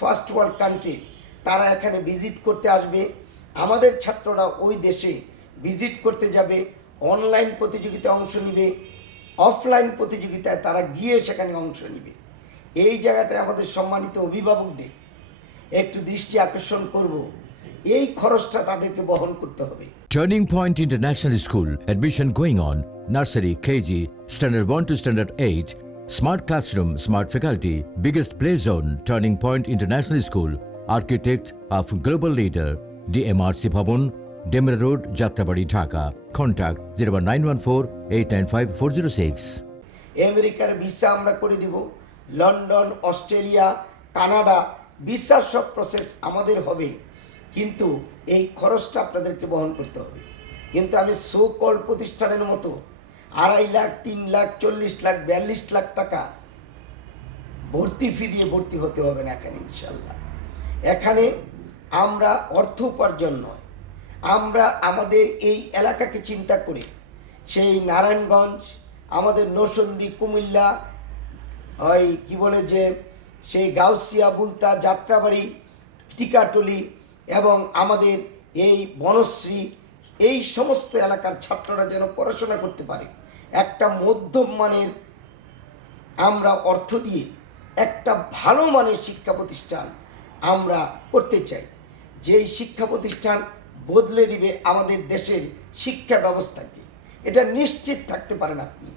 First world country তারা এখানে visit করতে আসবে। আমাদের ছাত্ররা ওই দেশে ভিজিট করতে যাবে অনলাইন প্রতিযোগিতায় অংশ নিবে অফলাইন প্রতিযোগিতায় তারা গিয়ে সেখানে অংশ নিবে। এই জায়গাটায় আমাদের সম্মানিত অভিভাবকদের একটু দৃষ্টি আকর্ষণ করব। এই খরচটা তাদেরকে বহন করতে হবে। Turning Point International School admission going on, nursery, KG, standard 1 to standard 8, smart classroom, smart faculty, biggest play zone, Turning Point International School, architect of global leader, DMRC Bhavan, Demra Road, Jatrabadi, Dhaka. Contact 01914 895 406. আমেরিকার visa আমরা করে দিব London Australia Canada ভিসার সব process আমাদের হবে কিন্তু এই খরচটা আপনাদেরকে বহন করতে হবে কিন্তু আমি সো কল প্রতিষ্ঠানের মতো আড়াই লাখ, তিন লাখ, চল্লিশ লাখ, বিয়াল্লিশ লাখ টাকা ভর্তি ফি দিয়ে ভর্তি হতে হবে না এখানে ইনশাল্লাহ এখানে আমরা অর্থ উপার্জন নয়। আমরা আমাদের এই এলাকাকে চিন্তা করি। সেই নারায়ণগঞ্জ, আমাদের নরসন্দী কুমিল্লা, ওই কি বলে যে, সেই গাউসিয়া, বুলতা, যাত্রাবাড়ি, টিকাটলি এবং আমাদের এই বনশ্রী, এই সমস্ত এলাকার ছাত্ররা যেন পড়াশোনা করতে পারে। একটা মধ্যম মানের আমরা অর্থ দিয়ে একটা ভালো মানের শিক্ষা প্রতিষ্ঠান আমরা করতে চাই। যেই শিক্ষা প্রতিষ্ঠান বদলে দিবে আমাদের দেশের শিক্ষা ব্যবস্থাকে, এটা নিশ্চিত থাকতে পারেন আপনি।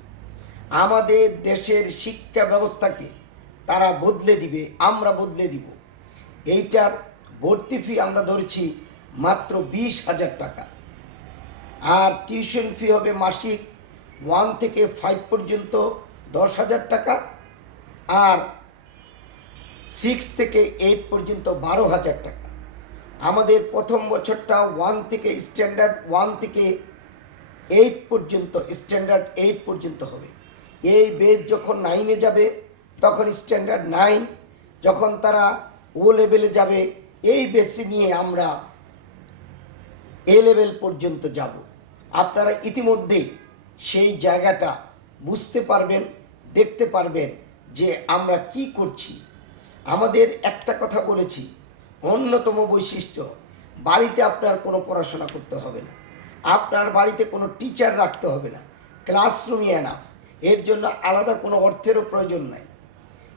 আমাদের দেশের শিক্ষা ব্যবস্থাকে তারা বদলে দিবে, আমরা বদলে দিব। এইটার ভর্তি ফি আমরা ধরেছি মাত্র বিশ হাজার টাকা। আর টিউশন ফি হবে মাসিক ওয়ান থেকে ফাইভ পর্যন্ত দশ হাজার টাকা আর সিক্স থেকে এইট পর্যন্ত বারো হাজার টাকা। আমাদের প্রথম বছরটা ওয়ান থেকে স্ট্যান্ডার্ড, ওয়ান থেকে এইট পর্যন্ত, স্ট্যান্ডার্ড এইট পর্যন্ত হবে। এই বেদ যখন নাইনে যাবে, তখন স্ট্যান্ডার্ড নাইন যখন তারা ও লেভেলে যাবে, এই বেসি নিয়ে আমরা এ লেভেল পর্যন্ত যাব। আপনারা ইতিমধ্যেই সেই জায়গাটা বুঝতে পারবেন, দেখতে পারবেন যে আমরা কি করছি। আমাদের একটা কথা বলেছি, অন্যতম বৈশিষ্ট্য, বাড়িতে আপনার কোনো পড়াশোনা করতে হবে না। আপনার বাড়িতে কোনো টিচার রাখতে হবে না। ক্লাসরুমই এনা এর জন্য আলাদা কোনো অর্থেরও প্রয়োজন নাই।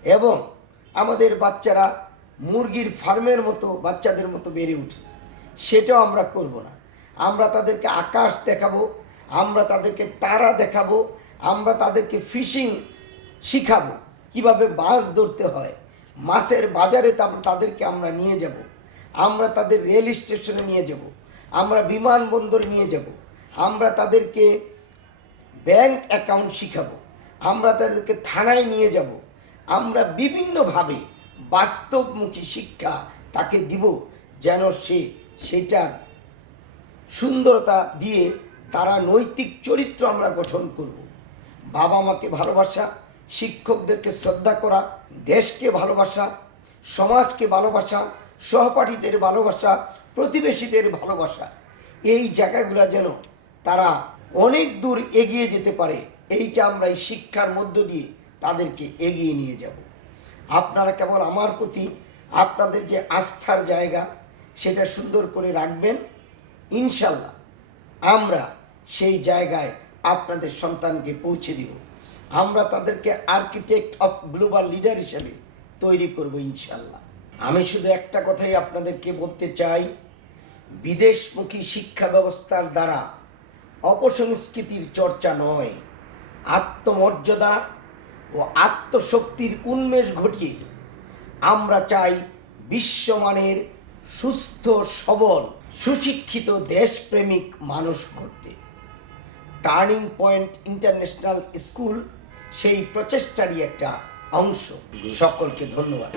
এবং আমাদের বাচ্চারা মুরগির ফার্মের মতো বাচ্চাদের মতো বেড়ে ওঠে। সেটাও আমরা করব না। আমরা তাদেরকে আকাশ দেখাবো আমরা তাদেরকে তারা দেখাবো, আমরা তাদেরকে ফিশিং শিখাবো। কীভাবে মাছ ধরতে হয়, মাছের বাজারে তাদেরকে আমরা নিয়ে যাব। আমরা তাদের রেল স্টেশনে নিয়ে যাব। আমরা বিমানবন্দরে নিয়ে যাব। আমরা তাদেরকে ব্যাংক অ্যাকাউন্ট শিখাবো। আমরা তাদেরকে থানায় নিয়ে যাব। আমরা বিভিন্নভাবে বাস্তবমুখী শিক্ষা তাকে দিব যেন সে সেটার সুন্দরতা দিয়ে তারা নৈতিক চরিত্র আমরা গঠন করব। বাবা মাকে ভালোবাসা, শিক্ষকদেরকে শ্রদ্ধা করা, দেশকে ভালোবাসা, সমাজকে ভালোবাসা, সহপাঠীদের ভালোবাসা, প্রতিবেশীদের ভালোবাসা, এই জায়গাগুলো যেন তারা অনেক দূর এগিয়ে যেতে পারে, এইটা আমরা এই শিক্ষার মধ্য দিয়ে তাদেরকে এগিয়ে নিয়ে যাব। আপনারা কেবল আমার প্রতি আপনাদের যে আস্থার জায়গা, সেটা সুন্দর করে রাখবেন। ইনশাল্লাহ আমরা সেই জায়গায় আপনাদের সন্তানকে পৌঁছে দিব। আমরা তাদেরকে আর্কিটেক্ট অফ গ্লোবাল লিডার হিসেবে তৈরি করব ইনশাল্লাহ আমি শুধু একটা কথাই আপনাদেরকে বলতে চাই, বিদেশমুখী শিক্ষা ব্যবস্থার দ্বারা অপসংস্কৃতির চর্চা নয়, আত্মমর্যাদা ও আত্মশক্তির উন্মেষ ঘটিয়ে আমরা চাই বিশ্বমানের সুস্থ, সবল, সুশিক্ষিত দেশপ্রেমিক মানুষ করতে টার্নিং পয়েন্ট ইন্টারন্যাশনাল স্কুল সেই প্রচেষ্টারই একটা অংশ। সকলকে ধন্যবাদ।